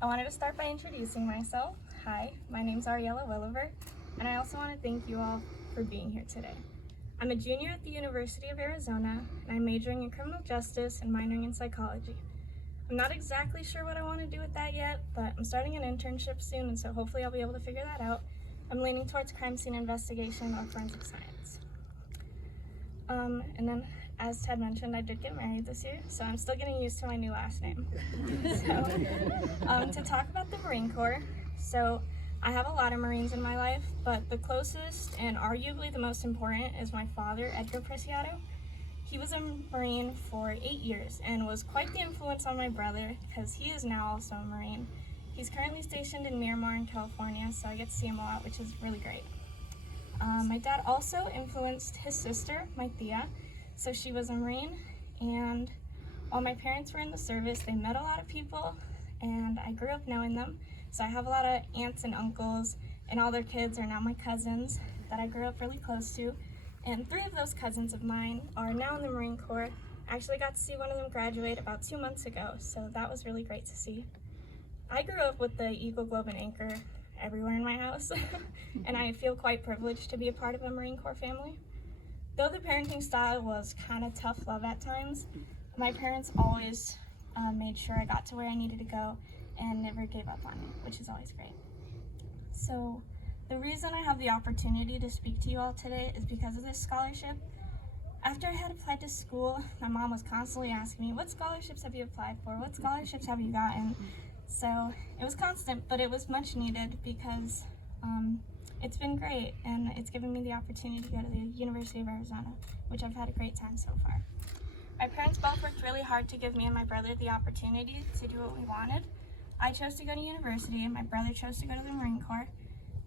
I wanted to start by introducing myself. Hi, my name's Ariella Williver, and I also want to thank you all for being here today. I'm a junior at the University of Arizona, and I'm majoring in criminal justice and minoring in psychology. I'm not exactly sure what I want to do with that yet, but I'm starting an internship soon, and so hopefully I'll be able to figure that out. I'm leaning towards crime scene investigation or forensic science. And then, as Ted mentioned, I did get married this year, so I'm still getting used to my new last name. To talk about the Marine Corps, so I have a lot of Marines in my life, but the closest and arguably the most important is my father, Edgar Preciado. He was a Marine for 8 years and was quite the influence on my brother because he is now also a Marine. He's currently stationed in Miramar in California, so I get to see him a lot, which is really great. My dad also influenced his sister, my Thea, so she was a Marine, and while my parents were in the service, they met a lot of people, and I grew up knowing them. So I have a lot of aunts and uncles, and all their kids are now my cousins that I grew up really close to. And 3 of those cousins of mine are now in the Marine Corps. I actually got to see one of them graduate about 2 months ago, so that was really great to see. I grew up with the Eagle, Globe, and Anchor everywhere in my house, and I feel quite privileged to be a part of a Marine Corps family. Though the parenting style was kind of tough love at times, my parents always made sure I got to where I needed to go and never gave up on me, which is always great. So the reason I have the opportunity to speak to you all today is because of this scholarship. After I had applied to school, my mom was constantly asking me, what scholarships have you applied for? What scholarships have you gotten? So it was constant, but it was much needed because it's been great, and it's given me the opportunity to go to the University of Arizona, which I've had a great time so far. My parents both worked really hard to give me and my brother the opportunity to do what we wanted. I chose to go to university, and my brother chose to go to the Marine Corps.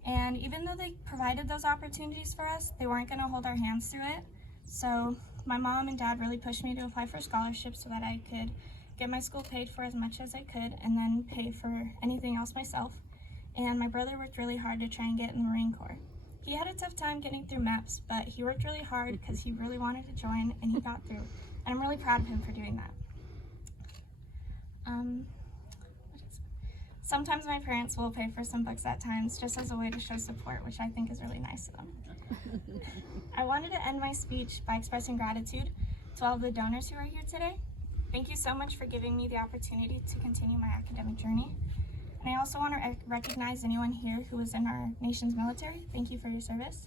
And even though they provided those opportunities for us, they weren't going to hold our hands through it. So my mom and dad really pushed me to apply for scholarships so that I could get my school paid for as much as I could and then pay for anything else myself. And my brother worked really hard to try and get in the Marine Corps. He had a tough time getting through MEPS, but he worked really hard because he really wanted to join, and he got through. And I'm really proud of him for doing that. Sometimes my parents will pay for some books at times just as a way to show support, which I think is really nice of them. I wanted to end my speech by expressing gratitude to all of the donors who are here today. Thank you so much for giving me the opportunity to continue my academic journey. And I also want to recognize anyone here who was in our nation's military. Thank you for your service.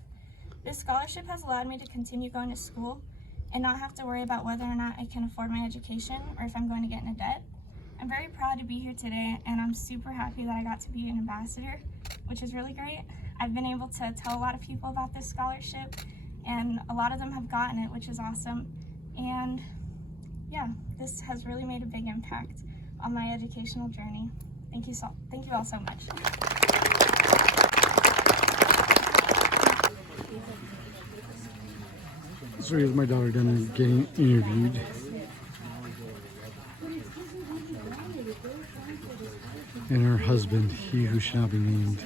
This scholarship has allowed me to continue going to school and not have to worry about whether or not I can afford my education or if I'm going to get into debt. I'm very proud to be here today, and I'm super happy that I got to be an ambassador, which is really great. I've been able to tell a lot of people about this scholarship, and a lot of them have gotten it, which is awesome. And yeah, this has really made a big impact on my educational journey. Thank you all so much. So here's my daughter done getting interviewed. And her husband, he who shall not be named.